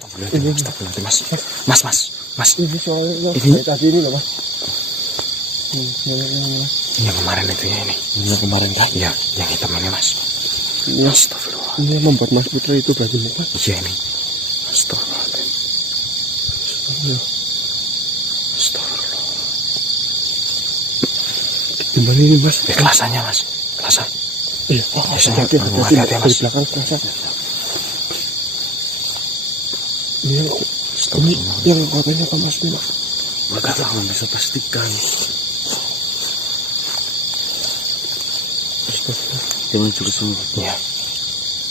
Astagfirullahaladzim, Mas. Mas. Ini soalnya Ini tadi ini loh, Mas. yang kemarin itu ya ini. Ini kemarin kan? Iya, yang hitam ini, Mas. Ini Astagfirullah. Ini yang membuat Mas Putra itu bagi Mas. Iya ini. Astagfirullahaladzim. Astagfirullah. Gimana ini, Mas? Kelasannya, Mas. Kelasan. Iya. Hati-hati, Mas. Di belakang kerasa. Ini yang katanya apa, Mas? Maka belum bisa pastikan. Astagfirullah. Jangan curus semua. Iya.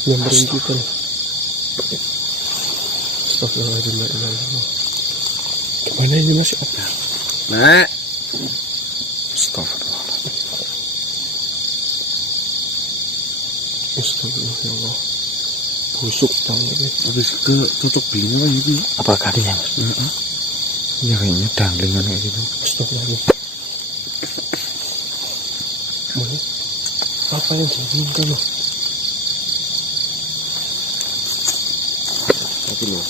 Yang berhentikan. Astagfirullahaladzim. Gimana ini, Mas? Nek. Astagfirullahaladzim. Astagfirullah, ya Allah. Busuk banget ya. Habis ke tutup belinya gitu. Apa kakinya, Mas? Ya kayaknya danglingan kayak gitu. Astagfirullah. Mana? Apa yang diinginkan loh? Tapi loh.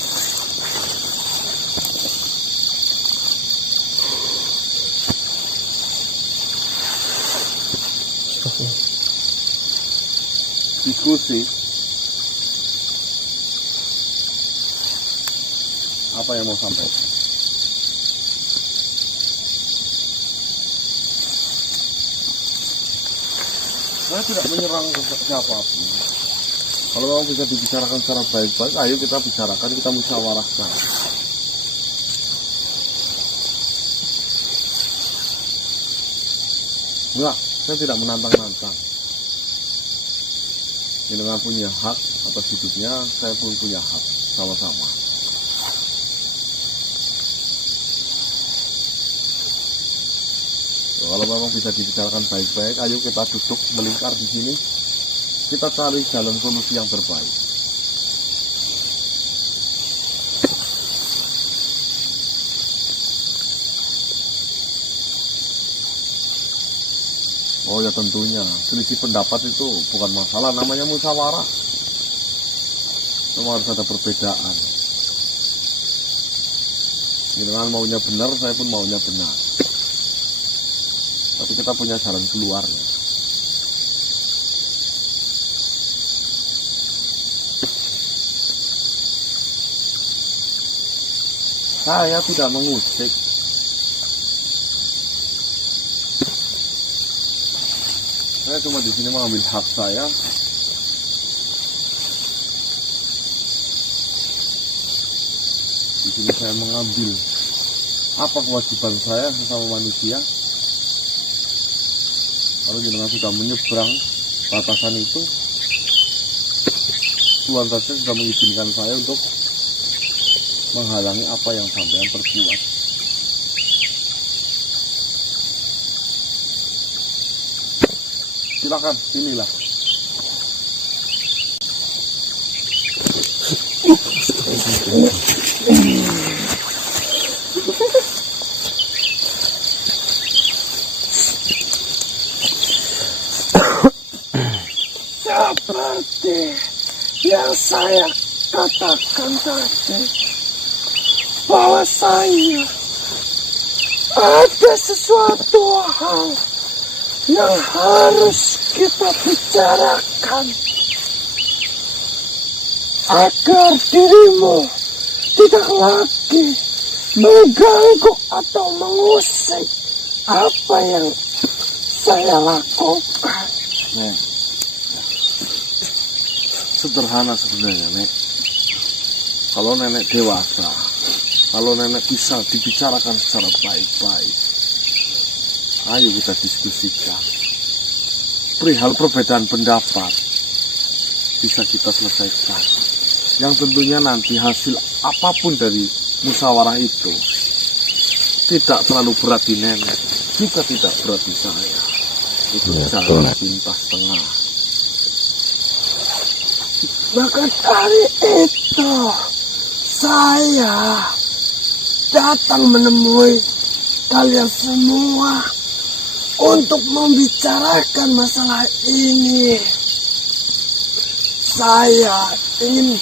Astagfirullah. Diskusi apa yang mau sampaikan? Saya tidak menyerang siapapun. Kalau memang bisa dibicarakan secara baik-baik, ayo kita bicarakan, kita musyawarahkan. Enggak, saya tidak menantang-nantang. Dengan punya hak atas hidupnya, saya pun punya hak, sama-sama. Kalau memang bisa dibicarakan baik-baik, ayo kita duduk melingkar di sini, kita cari jalan solusi yang terbaik. Oh ya tentunya, selisih pendapat itu bukan masalah, namanya musyawarah. Memang harus ada perbedaan. Dengan maunya benar, saya pun maunya benar. Tapi kita punya jalan keluarnya. Saya tidak mengusik. Saya cuma di sini mengambil hak saya. Di sini saya mengambil apa kewajiban saya sesama manusia. Kalau jenengan sudah menyeberang batasan itu, Tuhan saja sudah mengizinkan saya untuk menghalangi apa yang sampean perbuat. Silakan, inilah. Seperti yang saya katakan tadi, bahwa saya ada sesuatu hal yang harus kita bicarakan agar dirimu tidak lagi mengganggu atau mengusik apa yang saya lakukan. Nek, sederhana sebenarnya, Nek. Kalau nenek dewasa, kalau nenek bisa dibicarakan secara baik-baik, ayo kita diskusikan. Perihal perbedaan pendapat bisa kita selesaikan. Yang tentunya nanti hasil apapun dari musyawarah itu tidak terlalu berat di nenek, juga tidak berat di saya. Itu jalan pintas tengah. Maka dari itu saya datang menemui kalian semua untuk membicarakan masalah ini. Saya ingin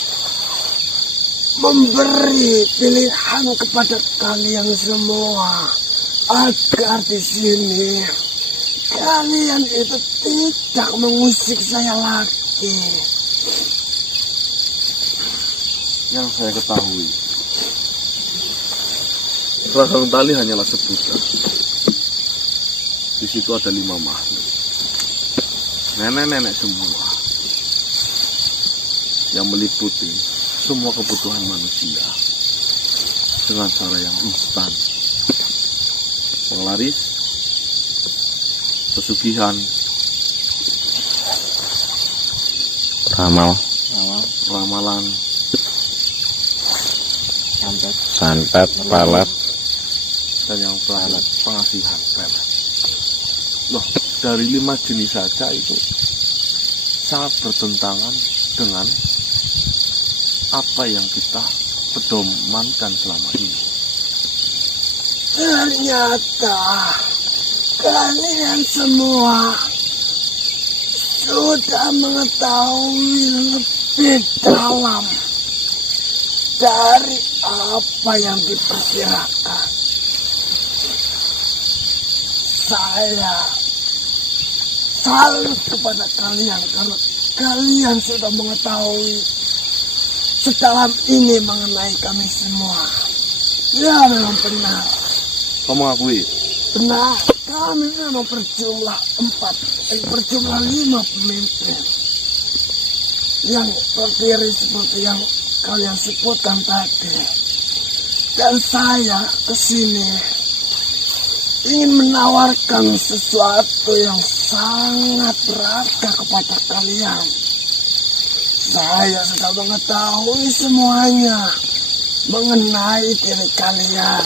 memberi pilihan kepada kalian semua agar di sini kalian itu tidak mengusik saya lagi. Yang saya ketahui, Ragang Tali hanyalah sebutan. Di situ ada 5 makhluk, nenek-nenek semua, yang meliputi semua kebutuhan manusia dengan cara yang instan, penglaris, pesugihan, ramalan, santet, pelet, dan yang terakhir pengasihan pelet. Loh, dari 5 jenis saja itu sangat bertentangan dengan apa yang kita pedomankan selama ini. Ternyata kalian semua sudah mengetahui lebih dalam dari apa yang diperkirakan. Saya salut kepada kalian karena kalian sudah mengetahui sedalam ini mengenai kami semua. Ya, memang benar. Kamu mengakui? Benar, kami memang berjumlah 5 pemimpin yang terdiri seperti yang kalian sebutkan tadi. Dan saya kesini ingin menawarkan sesuatu yang sangat berharga kepada kalian. Saya sudah mengetahui semuanya mengenai diri kalian,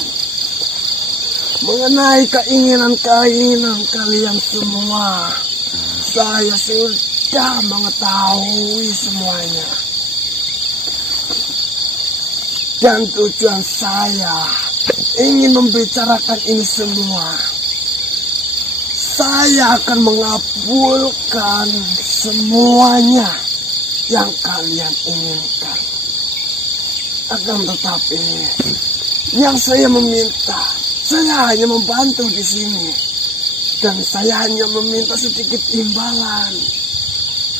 mengenai keinginan-keinginan kalian semua. Saya sudah mengetahui semuanya. Dan tujuan saya ingin membicarakan ini semua. Saya akan mengabulkan semuanya yang kalian inginkan. Akan tetapi, yang saya meminta, saya hanya membantu di sini. Dan saya hanya meminta sedikit imbalan.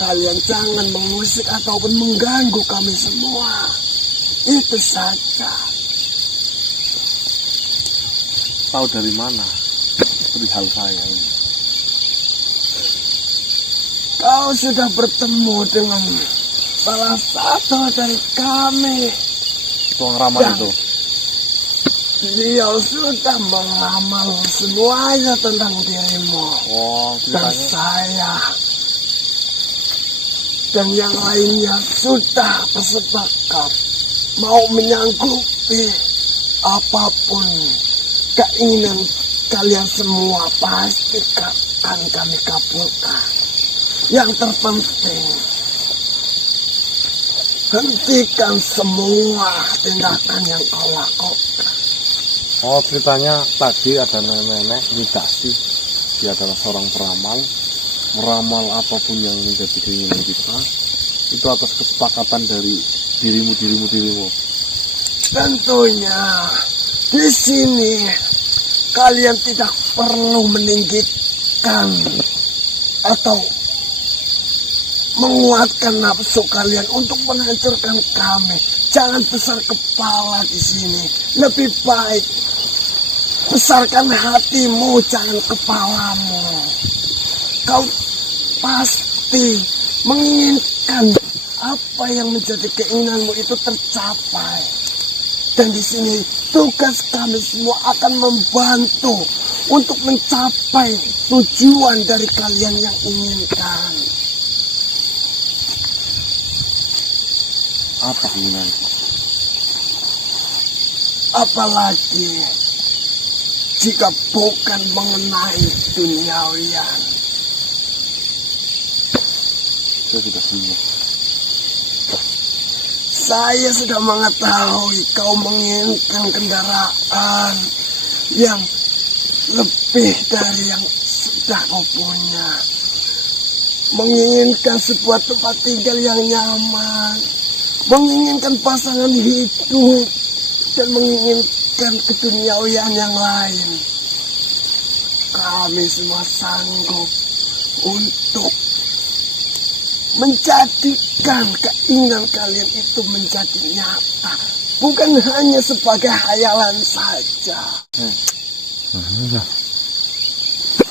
Kalian jangan mengusik ataupun mengganggu kami semua. Itu saja. Tahu dari mana perihal saya ini? Kau sudah bertemu dengan salah satu dari kami. Tuang ramal itu. Dia sudah meramal semuanya tentang dirimu. Oh, dan saya dan yang lainnya sudah bersepakat mau menyanggupi apapun keinginan kalian semua. Pasti akan kami kabulkan. Yang terpenting, hentikan semua tindakan yang kau lakukan. Oh, ceritanya tadi ada nenek-nenek Midasi. Dia adalah seorang peramal, meramal apapun yang menjadi keinginan kita. Itu atas kesepakatan dari dirimu. Tentunya di sini kalian tidak perlu meninggikan atau menguatkan nafsu kalian untuk menghancurkan kami. Jangan besar kepala di sini. Lebih baik besarkan hatimu, jangan kepalamu. Kau pasti menginginkan apa yang menjadi keinginanmu itu tercapai. Dan di sini tugas kami semua akan membantu untuk mencapai tujuan dari kalian yang inginkan. Apa keinginanku? Apalagi jika bukan mengenai duniawian. Saya sudah semua. Saya sudah mengetahui kau menginginkan kendaraan yang lebih dari yang sudah kau punya. Menginginkan sebuah tempat tinggal yang nyaman. menginginkan pasangan hidup, dan menginginkan keduniawian yang lain. Kami semua sanggup untuk menjadikan keinginan kalian itu menjadi nyata, bukan hanya sebagai hayalan saja.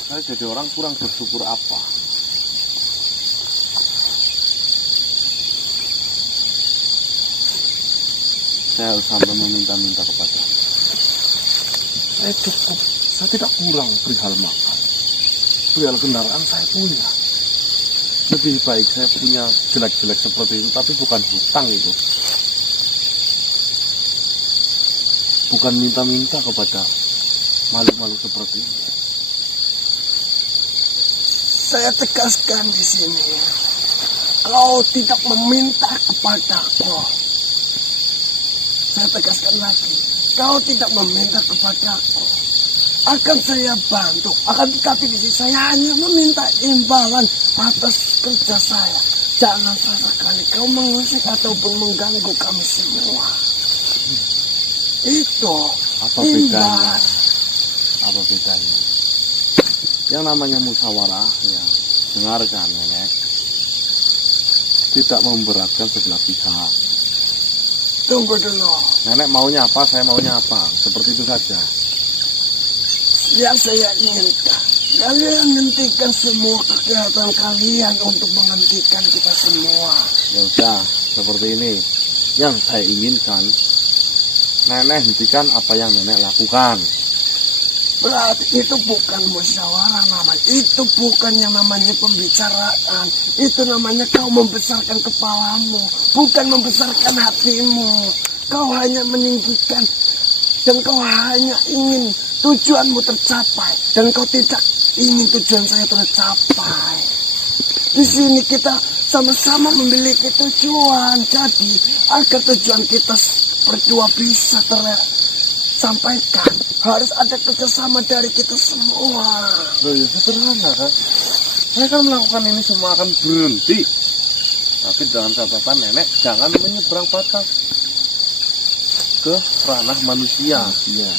Saya jadi orang kurang bersyukur apa? Saya harus sampai meminta-minta kepada. Saya cukup, saya tidak kurang perihal makan, perihal kendaraan saya punya. Lebih baik saya punya jelek-jelek seperti itu, tapi bukan hutang itu. Bukan minta-minta kepada makhluk-makhluk seperti ini. Saya tegaskan di sini, kau tidak meminta kepadaku. Saya tegaskan lagi, kau tidak meminta kepadaku. Akan saya bantu, akan tetapi di sini saya hanya meminta imbalan atas kerja saya. Jangan sesekali kau mengusik ataupun mengganggu kami semua. Itu apa bedanya? Apa bedanya? Yang namanya musyawarah, ya, dengarkan nenek. Tidak memberatkan sebelah pihak. Tunggu dulu. Nenek maunya apa, saya maunya apa. Seperti itu saja. Yang saya inginkan, kalian hentikan semua kegiatan kalian untuk menghentikan kita semua. Ya udah, seperti ini. Yang saya inginkan, nenek hentikan apa yang nenek lakukan. Berarti itu bukan musyawarah namanya. Itu bukan yang namanya pembicaraan. Itu namanya kau membesarkan kepalamu, bukan membesarkan hatimu. Kau hanya meninggikan dan kau hanya ingin tujuanmu tercapai, dan kau tidak ingin tujuan saya tercapai. Di sini kita sama-sama memiliki tujuan. Jadi agar tujuan kita berdua bisa tersampaikan, harus ada kerjasama dari kita semua. Loh ya sederhana kan. Saya kan melakukan ini semua akan berhenti. Tapi dengan catatan nenek jangan menyeberang batas ke ranah manusia. Iya.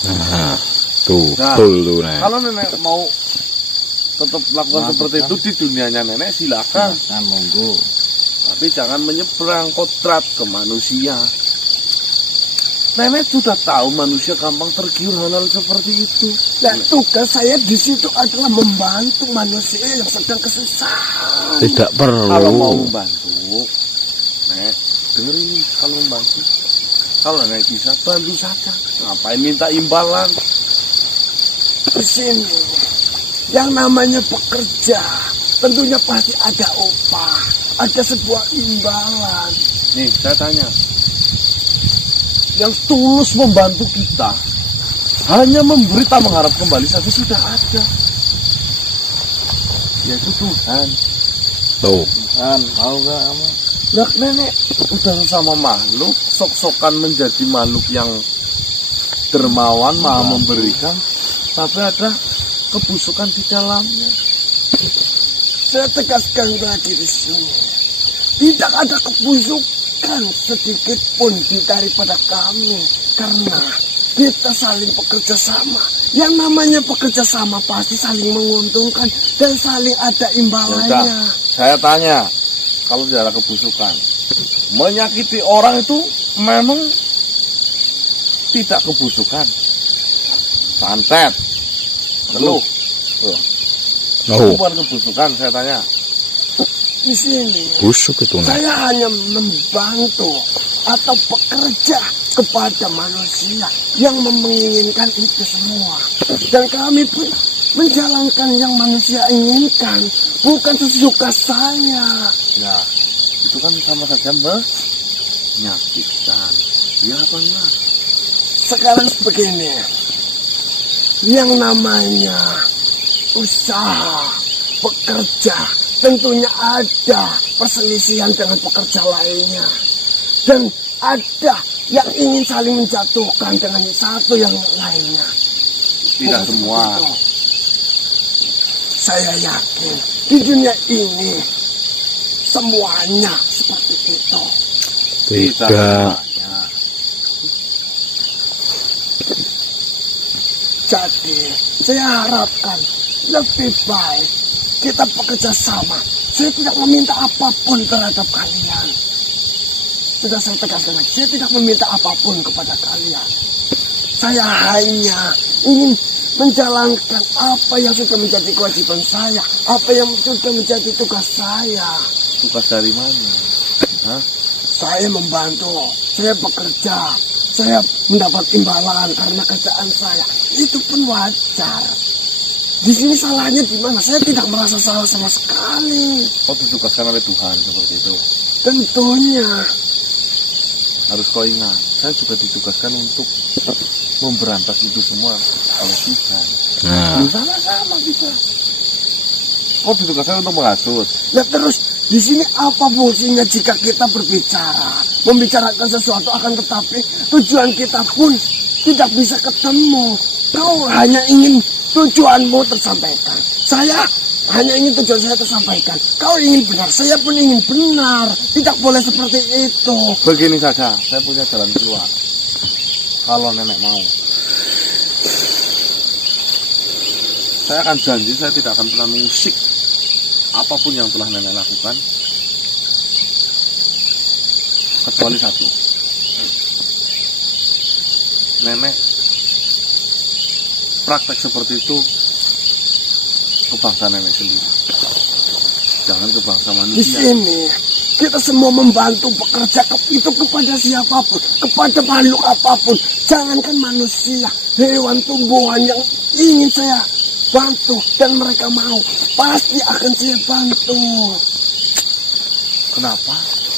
Nah, tuh, Nah, betul tuh, Nek. kalau nenek mau tetap melakukan seperti itu di dunianya nenek, silakan. Kan monggo. Tapi jangan menyeberang kodrat ke manusia. Nenek sudah tahu manusia gampang tergiur hal-hal seperti itu. Dan tugas saya di situ adalah membantu manusia yang sedang kesusahan. Tidak perlu. Kalau mau membantu, Nek, dengerin kalau membantu. Kalau Nenek bisa, bantu saja. Ngapain minta imbalan? Di sini, yang namanya pekerja, tentunya pasti ada upah, ada sebuah imbalan. Nih, saya tanya. Yang tulus membantu kita, hanya memberi tak mengharap kembali saja sudah ada. Yaitu Tuhan. Tuh. Tuhan, tahu gak kamu? Lah nenek udah sama makhluk, sok-sokan menjadi makhluk yang dermawan, maha memberikan, tapi ada kebusukan di dalamnya. Saya tegaskan lagi di sini, tidak ada kebusukan sedikit pun daripada kami, karena kita saling bekerja sama. Yang namanya bekerja sama pasti saling menguntungkan dan saling ada imbalannya. Saya tanya, kalau tidak ada kebusukan, menyakiti orang itu memang tidak kebusukan. Santet, keluh, bukan kebusukan. Saya tanya. Di sini, Busuk itu, Nek. saya hanya membantu atau bekerja kepada manusia yang menginginkan itu semua. Dan kami pun menjalankan yang manusia inginkan, bukan sesuka saya. Ya, itu kan sama saja menyakitkan. Ya apa enggak? Sekarang begini, yang namanya usaha, bekerja, tentunya ada perselisihan dengan pekerja lainnya. Dan ada yang ingin saling menjatuhkan dengan satu yang lainnya. Tidak semua. Itu. Saya yakin di dunia ini semuanya seperti itu. Tidak. Jadi saya harapkan lebih baik kita bekerja sama. Saya tidak meminta apapun terhadap kalian. Sudah saya tegaskan lagi, saya tidak meminta apapun kepada kalian. Saya hanya ingin menjalankan apa yang sudah menjadi kewajiban saya, apa yang sudah menjadi tugas saya. Tugas dari mana? Hah? Saya membantu, saya bekerja, saya mendapat imbalan karena kerjaan saya. Itu pun wajar. Di sini salahnya di mana? Saya tidak merasa salah sama sekali. Kau ditugaskan oleh Tuhan seperti itu. Tentunya. Harus kau ingat, saya juga ditugaskan untuk memberantas itu semua oleh Tuhan. Nah, Sama-sama bisa. Kau ditugaskan untuk menghasut. Ya terus di sini apa fungsinya jika kita berbicara, membicarakan sesuatu akan tetapi tujuan kita pun tidak bisa ketemu. Kau hanya ingin tujuanmu tersampaikan. Saya hanya ingin tujuan saya tersampaikan. Kau ingin benar, saya pun ingin benar. Tidak boleh seperti itu. Begini saja, saya punya jalan keluar. Kalau nenek mau, saya akan janji saya tidak akan pernah mengusik apapun yang telah nenek lakukan, kecuali satu. Nenek praktek seperti itu ke bangsa nenek sendiri, jangan ke bangsa Di manusia. sini kita semua membantu bekerja itu kepada siapapun, kepada makhluk apapun. Jangankan manusia, hewan tumbuhan yang ingin saya bantu dan mereka mau, pasti akan saya bantu. Kenapa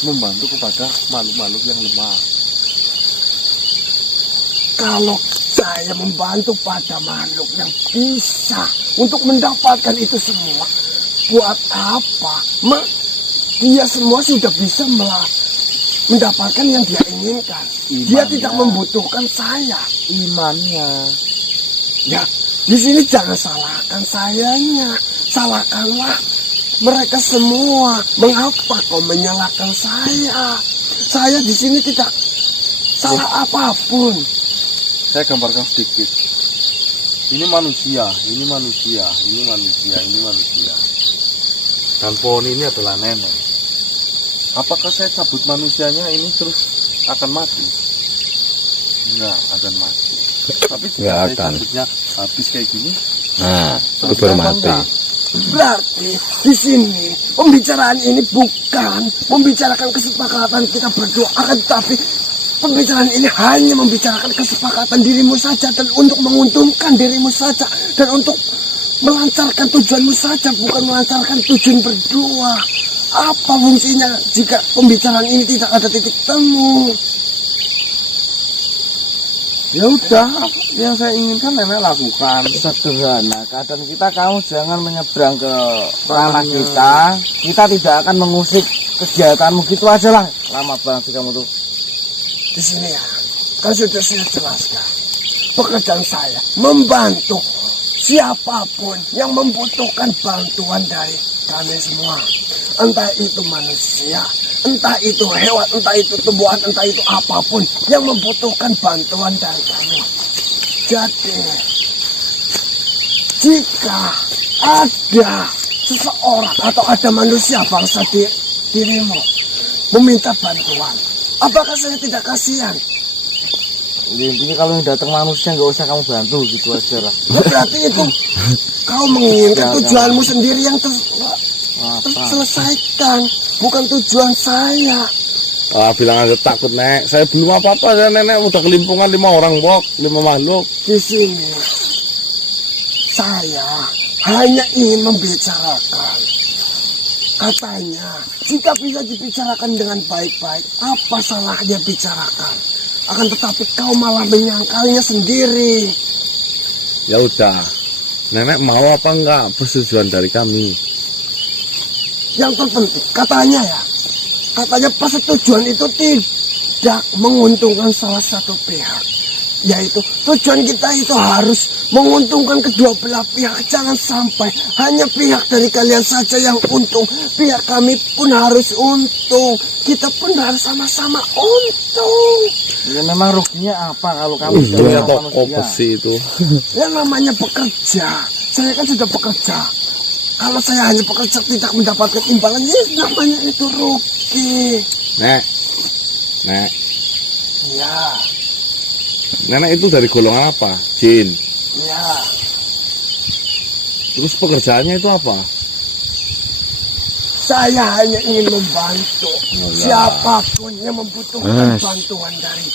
membantu kepada makhluk-makhluk yang lemah? Kalau saya membantu pada makhluk yang bisa untuk mendapatkan itu semua, buat apa? Dia semua sudah bisa mendapatkan yang dia inginkan. Dia Imannya. tidak membutuhkan saya. Imannya. Ya, di sini jangan salahkan sayanya, salahkanlah mereka semua. Mengapa kau menyalahkan saya? Saya di sini tidak salah apapun. Saya gambarkan sedikit. Ini manusia, ini manusia, ini manusia, ini manusia. Dan pohon ini adalah nenek. Apakah saya cabut manusianya ini terus akan mati? Enggak akan mati. Tapi jika Nggak saya akan. cabutnya habis kayak gini, nah, itu terus baru apa mati. enggak? Berarti di sini pembicaraan ini bukan membicarakan kesepakatan kita berdua, akan tetapi pembicaraan ini hanya membicarakan kesepakatan dirimu saja dan untuk menguntungkan dirimu saja dan untuk melancarkan tujuanmu saja, bukan melancarkan tujuan berdua. Apa fungsinya jika pembicaraan ini tidak ada titik temu? Ya udah, yang saya inginkan nenek lakukan. Sederhana, keadaan kita kamu jangan menyeberang ke ranah Ranahnya. kita. Kita tidak akan mengusik kegiatanmu, gitu aja lah. Lama banget sih kamu tuh. Di sini ya, kan sudah saya jelaskan. Pekerjaan saya membantu siapapun yang membutuhkan bantuan dari kami semua. Entah itu manusia, entah itu hewan, entah itu tumbuhan, entah itu apapun yang membutuhkan bantuan dari kami. Jadi, jika ada seseorang atau ada manusia bangsa dirimu meminta bantuan, apakah saya tidak kasihan? Intinya kalau yang datang manusia nggak usah kamu bantu, gitu aja lah. Ya, berarti itu kau menginginkan Ya, tujuanmu sendiri yang Apa? terselesaikan, bukan tujuan saya. Ah, bilang aja takut, Nek. Saya belum apa-apa, saya nenek udah kelimpungan 5 orang, Bok. 5 makhluk. Di sini saya hanya ingin membicarakan. Katanya, jika bisa dibicarakan dengan baik-baik, apa salahnya bicarakan? Akan tetapi kau malah menyangkalnya sendiri. Ya udah. Nenek mau apa enggak persetujuan dari kami? Yang terpenting, katanya persetujuan itu tidak menguntungkan salah satu pihak. Yaitu tujuan kita itu harus menguntungkan kedua belah pihak. Jangan sampai hanya pihak dari kalian saja yang untung, pihak kami pun harus untung. Kita pun harus sama-sama untung. Ya memang ruginya apa kalau kamu Iya, toko besi itu. Yang namanya bekerja, saya kan sudah bekerja. Kalau saya hanya bekerja tidak mendapatkan imbalan, ya namanya itu rugi. Nek. Ya, Nenek itu dari golongan apa? Jin. ya. Terus pekerjaannya itu apa? Saya hanya ingin membantu siapapun yang membutuhkan bantuan dari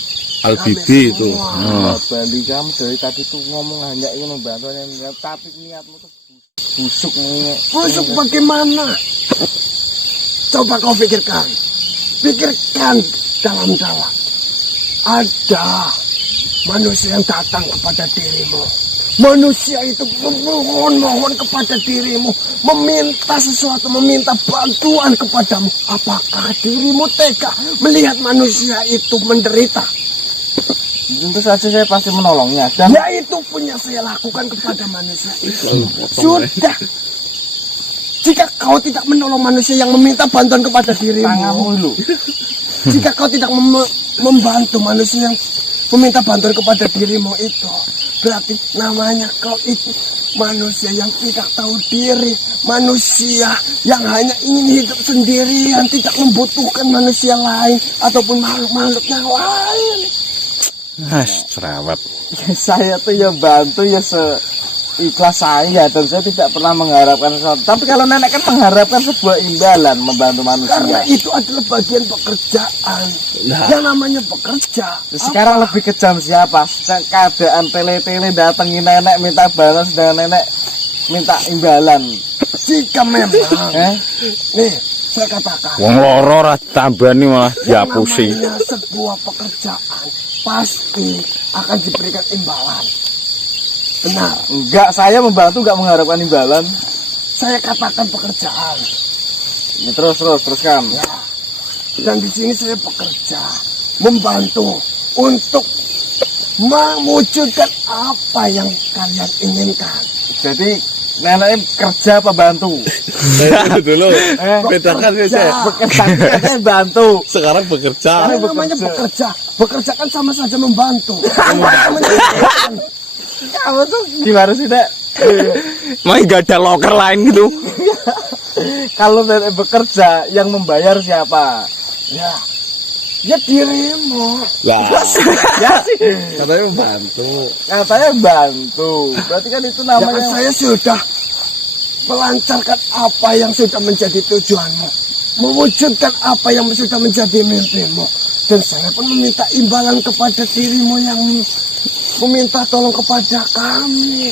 LBB kami itu. semua. Bali kamu dari tadi tuh ngomong hanya ingin membantu tapi niatmu tuh busuk nih. Busuk bagaimana? Coba kau pikirkan. Pikirkan dalam-dalam. Ada manusia yang datang kepada dirimu. Manusia itu memohon kepada dirimu, meminta sesuatu, meminta bantuan kepadamu. Apakah dirimu tega melihat manusia itu menderita? Tentu saja saya pasti menolongnya. Dan Ya itu pun yang saya lakukan kepada manusia itu. Sudah. Jika kau tidak menolong manusia yang meminta bantuan kepada dirimu, tanganmu dulu. jika kau tidak membantu manusia yang meminta bantuan kepada dirimu itu, berarti namanya kau itu manusia yang tidak tahu diri, manusia yang hanya ingin hidup sendirian, tidak membutuhkan manusia lain ataupun makhluk-makhluk yang lain. Cerewet. Saya tuh ya bantu ya seikhlas saya dan saya tidak pernah mengharapkan sesuatu. Tapi kalau nenek kan mengharapkan sebuah imbalan membantu Karena manusia. itu adalah bagian pekerjaan. Yang namanya bekerja. Sekarang lebih kejam siapa? Keadaan tele-tele datengin nenek minta balas dan nenek minta imbalan. Jika memang, nih saya katakan, Wong loro ora tambani malah yang diapusi. namanya sebuah pekerjaan pasti akan diberikan imbalan. Benar. Enggak, saya membantu enggak mengharapkan imbalan. Saya katakan pekerjaan. Ya, teruskan. Ya. Dan di sini saya bekerja, membantu untuk mewujudkan apa yang kalian inginkan. Jadi nenek kerja apa bantu? Dulu bedakan ya saya. Bekerja saya bantu. Sekarang bekerja. Yang namanya bekerja, bekerja kan sama saja membantu. Menyediakan. Kamu tuh gimana sih, Dek? Mah enggak ada loker lain gitu. Kalau nenek bekerja, yang membayar siapa? Ya dirimu. Lah, Ya sih. katanya membantu. Katanya bantu. Berarti kan itu Ya namanya. kan saya sudah melancarkan apa yang sudah menjadi tujuanmu, mewujudkan apa yang sudah menjadi mimpimu, dan saya pun meminta imbalan kepada dirimu yang meminta tolong kepada kami.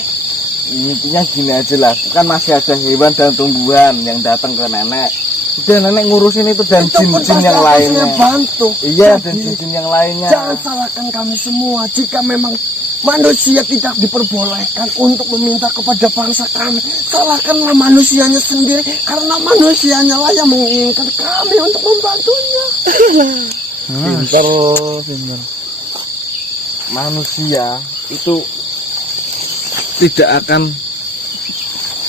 Intinya gini aja lah. Kan masih ada hewan dan tumbuhan yang datang ke nenek. Udah nenek ngurusin itu dan Itu pun jin-jin pasti yang akan lainnya. saya bantu. Iya, dan Jadi, jin-jin yang lainnya. jangan salahkan kami semua jika memang manusia tidak diperbolehkan untuk meminta kepada bangsa kami. Salahkanlah manusianya sendiri, karena manusianya lah yang menginginkan kami untuk membantunya. Pinter. Manusia itu tidak akan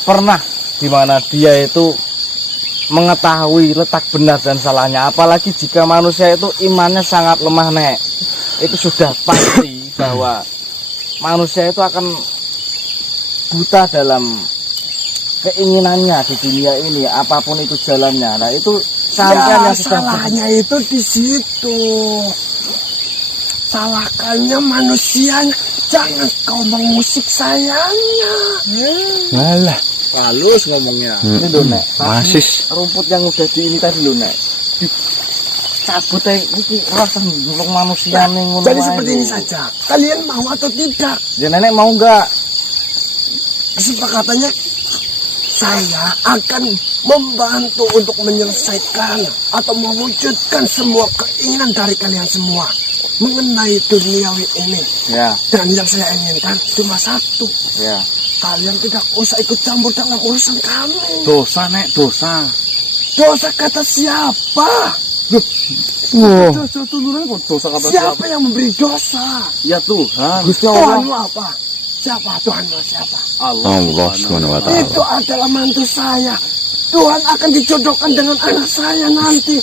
pernah dimana dia itu mengetahui letak benar dan salahnya, apalagi jika manusia itu imannya sangat lemah, Nek. Itu sudah pasti bahwa manusia itu akan buta dalam keinginannya di dunia ini, apapun itu jalannya. Nah, itu sampai yang sudah salahnya itu di situ. Salahkannya manusianya, jangan kau mengusik sayangnya. Alah, Halus ngomongnya. ini loh, Nek. masis. Rumput yang udah di ini tadi loh, Nek. Dicabut ini rasa nulung manusia nih ngono Jadi wae seperti lho. ini saja. Kalian mau atau tidak? Ya nenek mau enggak? Kesepakatannya saya akan membantu untuk menyelesaikan atau mewujudkan semua keinginan dari kalian semua mengenai duniawi ini. Ya, Dan yang saya inginkan cuma satu. ya. Kalian tidak usah ikut campur dalam urusan kami. Dosa, Nek, dosa. Dosa kata siapa? Wah, Dosa turunan kok dosa kata Siapa yang memberi dosa? Ya Tuhan. Gusti Allah. Tuhanmu apa? Siapa? Tuhanmu siapa? Allah Subhanahu wa taala. Itu adalah mantu saya. Tuhan akan dijodohkan dengan anak saya nanti.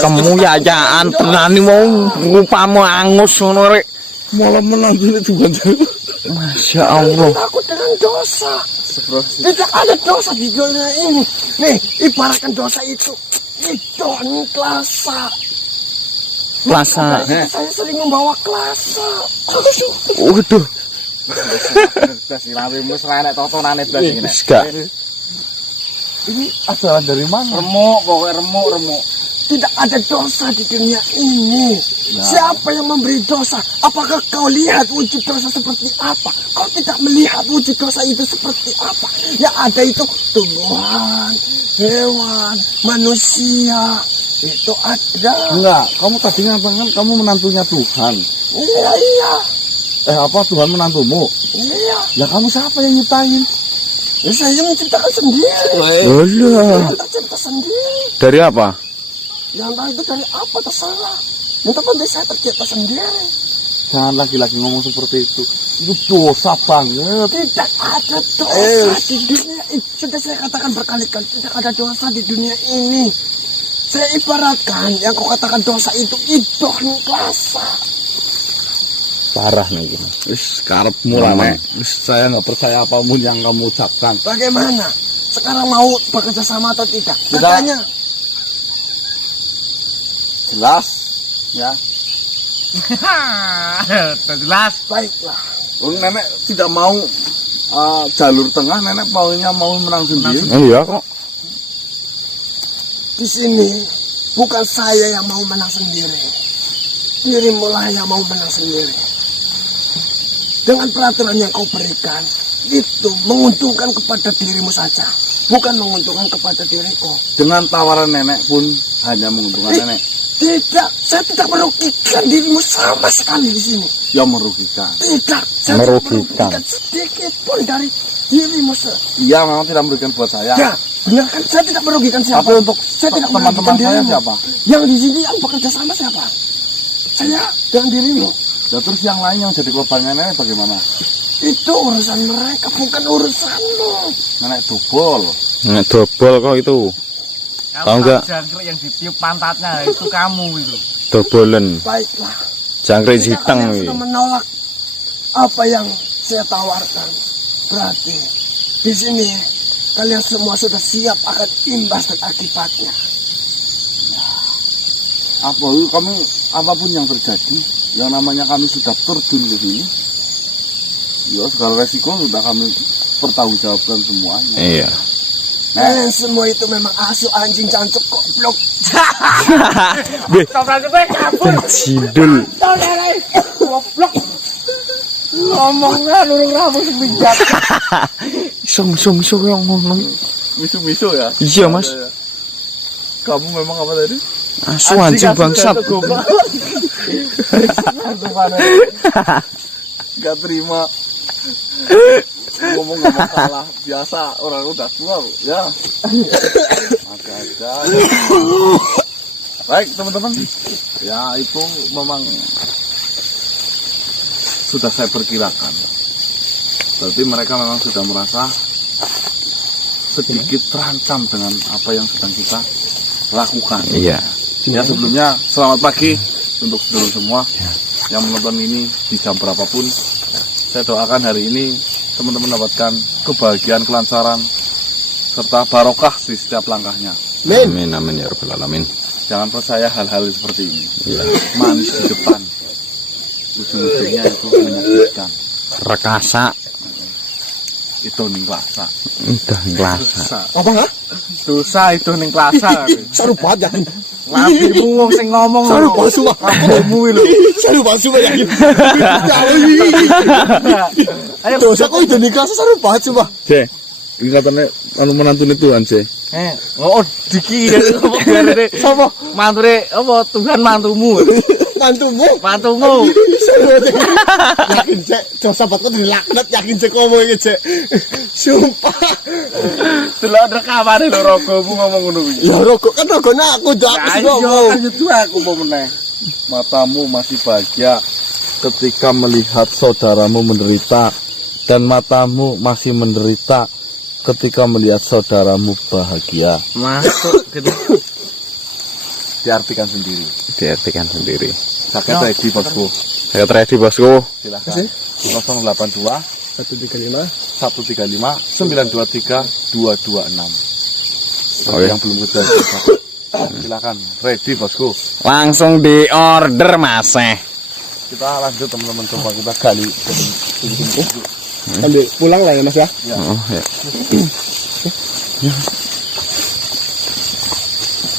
Kamu ya ajaan tenani mau rupamu angus ngono rek. Malah menantune Tuhan. Masya Allah. Takut dengan dosa. Tidak ada dosa di dunia ini. Nih, ibaratkan dosa itu klasa. Plasa. Saya sering membawa klasa. Waduh. Tes ilawimu serenek totonane blas iki nek. Gak. Ini asalnya dari mana? Remuk, pokoknya remuk. Tidak ada dosa di dunia ini. Siapa yang memberi dosa? Apakah kau lihat wujud dosa seperti apa? Kau tidak melihat wujud dosa itu seperti apa. Yang ada itu tumbuhan, hewan, manusia. Itu ada. Enggak, kamu tadi ngatakan kamu menantunya Tuhan. Iya. Apa Tuhan menantumu? Iya. Ya kamu siapa yang nyiptain? Ya, saya menciptakan sendiri. Alah. Saya tercipta sendiri. Dari apa? Yang entah itu dari apa terserah. Yang terpenting saya tercipta sendiri. Jangan lagi-lagi ngomong seperti itu. Itu dosa banget. Tidak ada dosa di dunia ini. Sudah saya katakan berkali-kali, tidak ada dosa di dunia ini. Saya ibaratkan yang kau katakan dosa itu klasa. Parah nih gini. Wis karepmu lah, Nek. Wis saya nggak percaya apapun yang kamu ucapkan. Bagaimana? Sekarang mau bekerja sama atau tidak? Tidak. Katanya. Jelas, ya. Jelas. Baiklah. Nenek tidak mau jalur tengah, nenek maunya mau menang sendiri. Iya kok. Di sini bukan saya yang mau menang sendiri. Dirimu lah yang mau menang sendiri. Dengan peraturan yang kau berikan, itu menguntungkan kepada dirimu saja, bukan menguntungkan kepada diriku. Dengan tawaran nenek pun hanya menguntungkan nenek. Tidak, saya tidak merugikan dirimu sama sekali di sini. Yang merugikan. Tidak, saya tidak merugikan sedikit pun dari dirimu. Iya, memang tidak merugikan buat saya. Ya, benar kan? Saya tidak merugikan siapa. Tapi untuk saya tidak teman-teman merugikan saya dirimu. siapa? Yang di sini yang bekerja sama siapa? Saya dengan dirimu. Ya, terus yang lain yang jadi korbannya nenek bagaimana? Itu urusan mereka, bukan urusanmu. Nenek dobol. Nek dobol kok itu. Tahu nggak? Jangkrik yang ditiup pantatnya itu kamu itu. Dobolen. Baiklah. Jangkrik Jika jiteng kalian iki. sudah menolak apa yang saya tawarkan, berarti di sini kalian semua sudah siap akan imbas dan akibatnya. Kami apapun yang terjadi, yang namanya kami sudah terjun ke sini, ya segala resiko sudah kami pertanggungjawabkan semuanya. Iya. Kalian semua itu memang asu anjing jancuk goblok. Toprak gue kabur. Cindul. Goblok. Ngomongnya nurung rambut semijat. Iso yang ngono. Misu-misu ya? Iya, Mas. Ya. Kamu memang apa tadi? Asu anjing bangsat. Gak terima. Ngomong-ngomong salah biasa, orang udah tua ya. Ada-ada. Baik teman-teman, ya itu memang sudah saya perkirakan. Berarti mereka memang sudah merasa sedikit terancam dengan apa yang sedang kita lakukan. Iya. Ya sebelumnya selamat pagi untuk seluruh semua yang menonton ini di jam berapapun. Saya doakan hari ini teman-teman mendapatkan kebahagiaan, kelancaran, serta barokah di setiap langkahnya. Amin amin ya rabbal alamin. Jangan percaya hal-hal seperti ini. Iya. Manis di depan, ujung-ujungnya itu menyakitkan. Rekasa. Itu ning klasa. Udah kelas. Dosa. Apa ha? Dosa itu ning klasa. Sarupat yakin. Lampimu wong sing ngomong. Sarupat sumpah. Kamu lho. Sarupat sumpah yakin. Ayo Dosa kok itu nikah sarupat sumpah. Cek, ini katanya menantune Tuhan, Cek. oh diki ngomong garene. Sopo? Mantune apa Tuhan mantumu. mantumu. Mantumu. Yakin cek, jauh sahabatku dilaknat yakin cek ngomong iki cek. Sumpah. Delok rekamane lho rogomu ngomong ngono kuwi. Ya rokok kan rokoknya aku dak ngomong. Kan itu aku mau meneh. Matamu masih bahagia ketika melihat saudaramu menderita dan matamu masih menderita ketika melihat saudaramu bahagia. Masuk gitu. Diartikan sendiri. Diartikan sendiri. Jaket ready bosku. Saya ready bosku. Silakan. 082 135 135 923 226. Oke. Yang belum kita silakan ready bosku. Langsung di order Mas. Kita lanjut teman-teman, coba kita gali. Sambil pulang lah ya Mas ya. Ya. Oh, ya.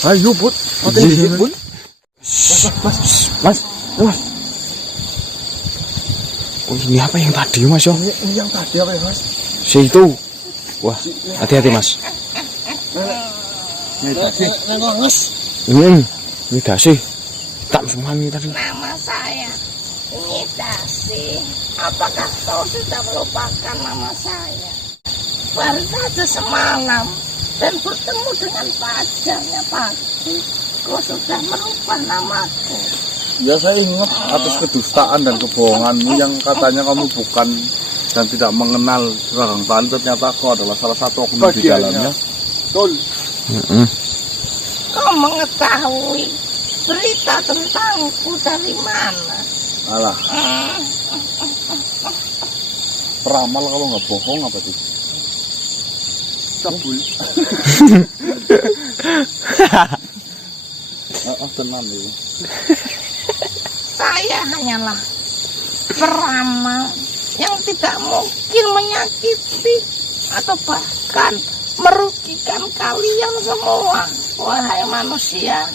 Ayo Bud, Bun. Mas. Oh, ini apa yang tadi Mas yo? Ini yang tadi apa ya Mas? Si itu. Wah, hati-hati Mas. Nengok Mas. Ini dasi. Tak semuanya tadi. Nama saya Nyidasi. Apakah kau sudah melupakan nama saya? Baru saja semalam dan bertemu dengan pacarnya pagi. Kau sudah merubah namaku. Ya saya ingat atas kedustaan dan kebohonganmu yang katanya kamu bukan dan tidak mengenal Ragang Tali, ternyata kau adalah salah satu oknum di dalamnya. Betul. Kau mengetahui berita tentangku dari mana? Alah, peramal kalau nggak bohong apa sih? Cabul. Tenang dulu. Saya hanyalah peramal yang tidak mungkin menyakiti atau bahkan merugikan kalian semua, wahai manusia.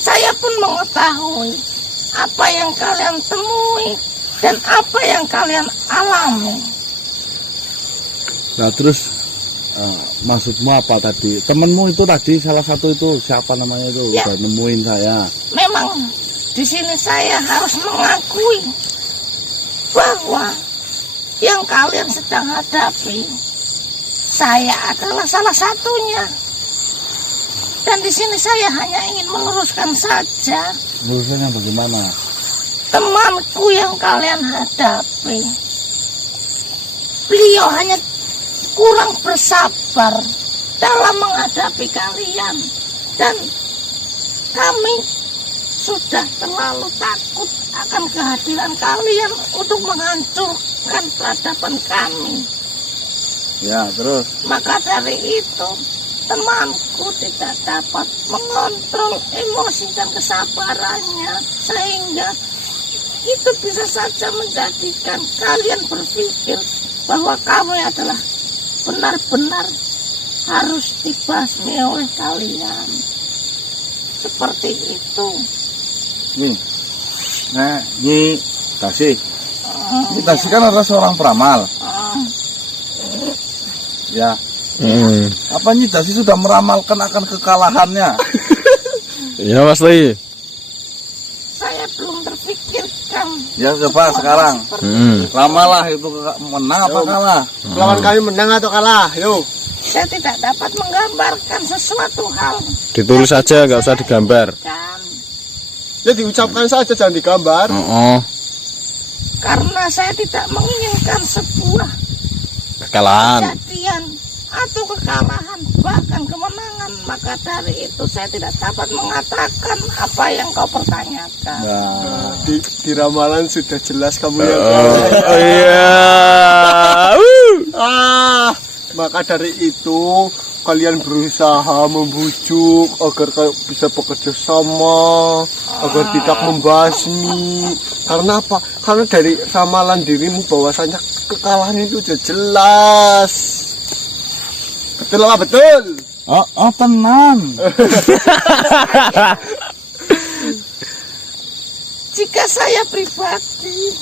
Saya pun mengetahui apa yang kalian temui dan apa yang kalian alami. Nah terus maksudmu apa tadi? Temenmu itu tadi salah satu itu siapa namanya itu? Ya. Udah nemuin saya. Memang di sini saya harus mengakui bahwa yang kalian sedang hadapi, saya adalah salah satunya. Dan di sini saya hanya ingin meluruskan saja. Lurusnya bagaimana? Temanku yang kalian hadapi, beliau hanya kurang bersabar dalam menghadapi kalian. Dan kami sudah terlalu takut akan kehadiran kalian untuk menghancurkan peradaban kami. Ya terus. Maka dari itu, temanku tidak dapat mengontrol emosi dan kesabarannya, sehingga itu bisa saja menjadikan kalian berpikir bahwa kamu adalah benar-benar harus dibasmi oleh kalian. Seperti itu. Nih, nah, ini Tasi. Ini Tasi kan adalah seorang peramal. Ya. Apa Nyi Tasi sudah meramalkan akan kekalahannya? Iya Mas Li. Saya belum terpikirkan. Ya coba sekarang. Ramalah itu menang apa kalah? Lawan kami menang atau kalah? Yo. Saya tidak dapat menggambarkan sesuatu hal. Ditulis saja, nggak usah digambar. Ya diucapkan saja jangan digambar. Karena saya tidak menginginkan sebuah Kekalahan. kejadian atau kekalahan, bahkan kemenangan. Maka dari itu saya tidak dapat mengatakan apa yang kau pertanyakan. Nah, Di ramalan sudah jelas kamu yang Oh iya. Maka dari itu kalian berusaha membujuk agar kalian bisa bekerja sama, agar tidak membasmi. Karena apa? Karena dari ramalan dirimu bahwasanya kekalahan itu sudah jelas. Betul apa betul? oh tenang. Jika saya pribadi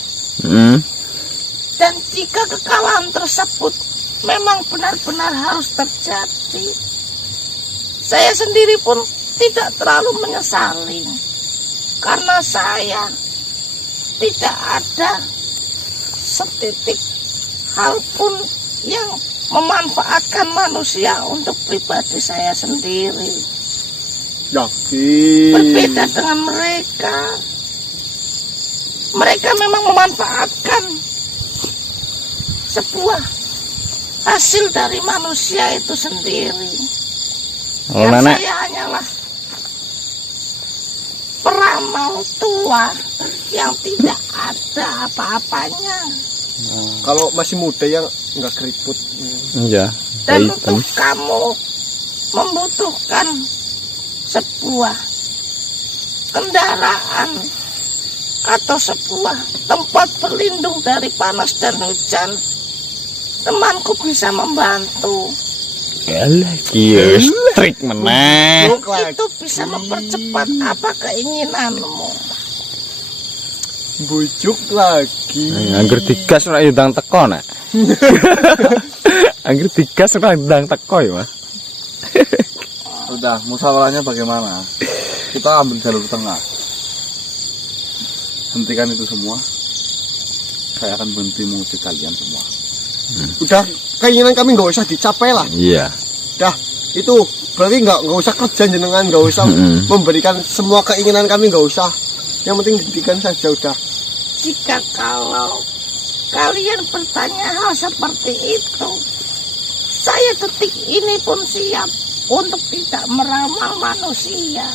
dan jika kekalahan tersebut memang benar-benar harus terjadi, saya sendiri pun tidak terlalu menyesali. Karena saya tidak ada setitik hal pun yang memanfaatkan manusia untuk pribadi saya sendiri. Yakin. Berbeda dengan mereka. Mereka memang memanfaatkan sebuah hasil dari manusia itu sendiri. Oh, Dan nenek. saya hanyalah peramal tua yang tidak ada apa-apanya. Kalau masih muda ya nggak keriput. Iya. Dan hitam. untuk kamu membutuhkan sebuah kendaraan atau sebuah tempat berlindung dari panas dan hujan, temanku bisa membantu. Yalah, kieu strik meneh. Itu bisa mempercepat apa keinginanmu. Bujuk lagi. Angger digas ora ndang teko nek. Angger digas ora ndang teko ya, Mas. Udah, musyawarahnya bagaimana? Kita ambil jalur tengah. Hentikan itu semua. Saya akan berhenti mengusir kalian semua. Udah, keinginan kami nggak usah dicapai lah. Iya. Dah, itu berarti nggak usah kerja jenengan, nggak usah memberikan semua keinginan kami, nggak usah. Yang penting hentikan saja udah. Jika kalau kalian bertanya hal seperti itu, saya detik ini pun siap untuk tidak meramal manusia.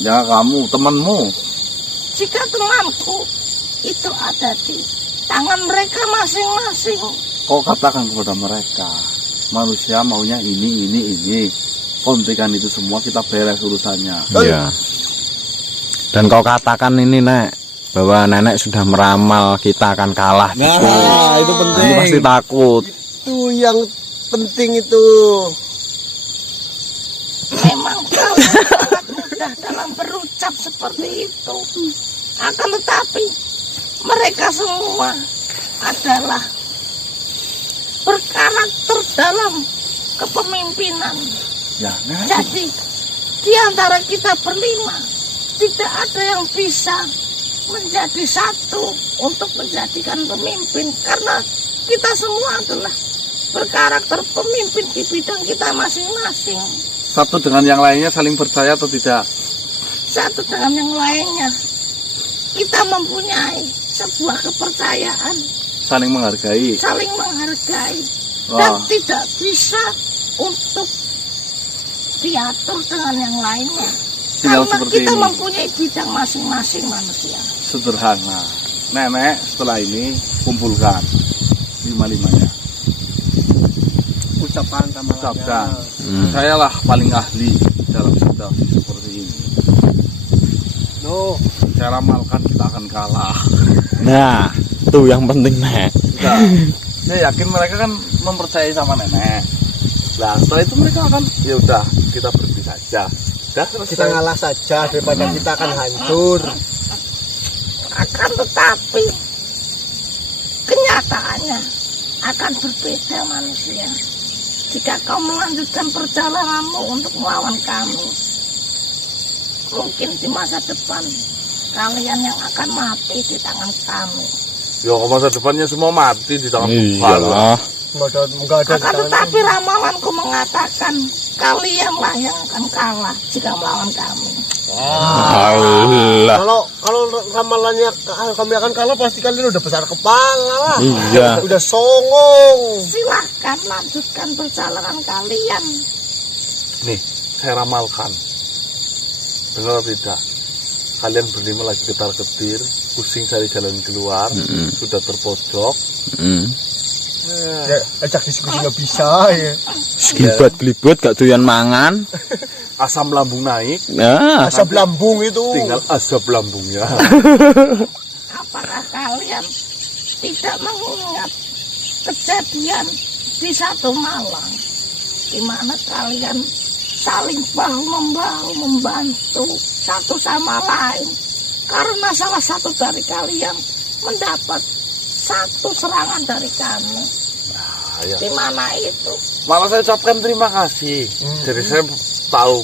Ya kamu, temanmu. Jika temanku itu ada di tangan mereka masing-masing, Kau katakan kepada mereka, manusia maunya ini. Hentikan itu semua, kita beres urusannya. Iya. Dan kau katakan ini, Nek, bahwa nenek sudah meramal kita akan kalah. Nah, itu penting. Ini pasti takut. Itu yang penting itu. memang kalian sangat mudah dalam berucap seperti itu. Akan tetapi mereka semua adalah berkarakter dalam kepemimpinan. Ya, nah. Jadi di antara kita berlima tidak ada yang bisa menjadi satu untuk menjadikan pemimpin, karena kita semua adalah berkarakter pemimpin di bidang kita masing-masing. Satu dengan yang lainnya saling percaya atau tidak? Satu dengan yang lainnya kita mempunyai sebuah kepercayaan, Saling menghargai. saling menghargai, dan Wah. tidak bisa untuk diatur dengan yang lainnya. Tinggal Karena seperti kita ini. mempunyai bidang masing-masing manusia. Sederhana. Nenek setelah ini kumpulkan 5-5-nya. Ucapan sama Ucapkan. Saya lah paling ahli dalam situasi seperti ini. No. Saya ramalkan kita akan kalah. Nah, tuh yang penting, Nek. Nah, saya yakin mereka kan mempercayai sama nenek. Nah, setelah itu mereka akan, ya udah kita berhenti saja. Dah Kita selesai. ngalah saja daripada kita akan hancur. Akan tetapi kenyataannya akan berbeda manusia. Jika kau melanjutkan perjalananmu untuk melawan kami, mungkin di masa depan kalian yang akan mati di tangan kami. Ya, masa depannya semua mati di tangan Tuhan. Iyalah. Enggak ada Akan tetapi ramalanku mengatakan kalianlah yang akan kalah jika melawan kami. Allah. Kalau ramalannya kami akan kalah, pasti kalian udah besar kepala lah. Iya. Udah songong. Silahkan lanjutkan perjalanan kalian. Nih, saya ramalkan. Benar atau tidak? Kalian berlima lagi ketar-ketir, pusing cari jalan keluar, sudah terpojok. Ya, ajak diskusi nggak bisa ya. Sekilibat-kelibut gak doyan mangan. Asam lambung naik, Nah, Asap lambung itu. tinggal asap lambungnya. Apakah kalian tidak mengingat kejadian di satu malam di mana kalian saling bahu-membahu membantu satu sama lain karena salah satu dari kalian mendapat satu serangan dari kami? Ya. Di mana itu? Malah saya ucapkan terima kasih. Jadi saya tahu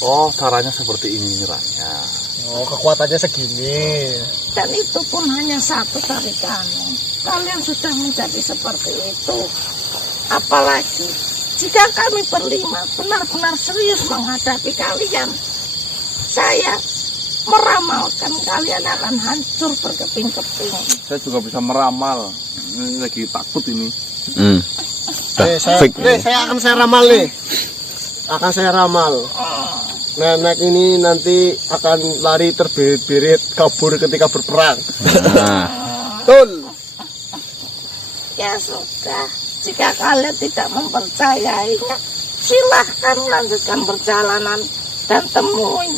Oh, caranya seperti ini nyerangnya. Oh, kekuatannya segini. Dan itu pun hanya satu tarikannya. Kalian sudah menjadi seperti itu. Apalagi jika kami berlima benar-benar serius menghadapi kalian, saya meramalkan kalian akan hancur berkeping-keping. Saya juga bisa meramal. Ini lagi takut ini. Saya akan saya ramal nih. Akan saya ramal. Nenek ini nanti akan lari terbirit-birit kabur ketika berperang. Nah, Betul. Ya sudah, jika kalian tidak mempercayainya, silahkan lanjutkan perjalanan dan temui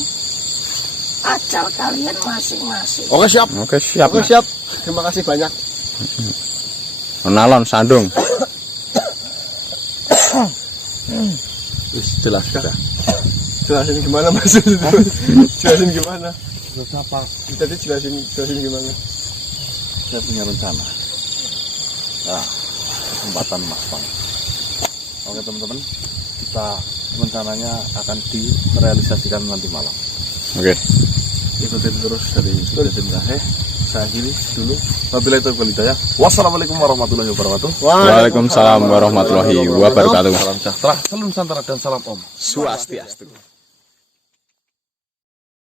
ajal kalian masing-masing. Oke siap. oke siap. Oke Nak. siap. Terima kasih banyak. Menalon sandung. Jelas kan? Jelasin gimana Mas? Jelasin gimana? Terus apa? Tadi jelasin gimana? Saya punya rencana. Nah, kesempatan Mas Bang. Oke teman-teman, kita rencananya akan direalisasikan nanti malam. Oke. Ikutin terus dari Tim Gahe. Saya akhiri dulu. Wabillahi taufiq wal hidayah. Wassalamualaikum warahmatullahi wabarakatuh. Waalaikumsalam warahmatullahi wabarakatuh. Salam sejahtera, salam Nusantara dan salam Om. Swastiastu.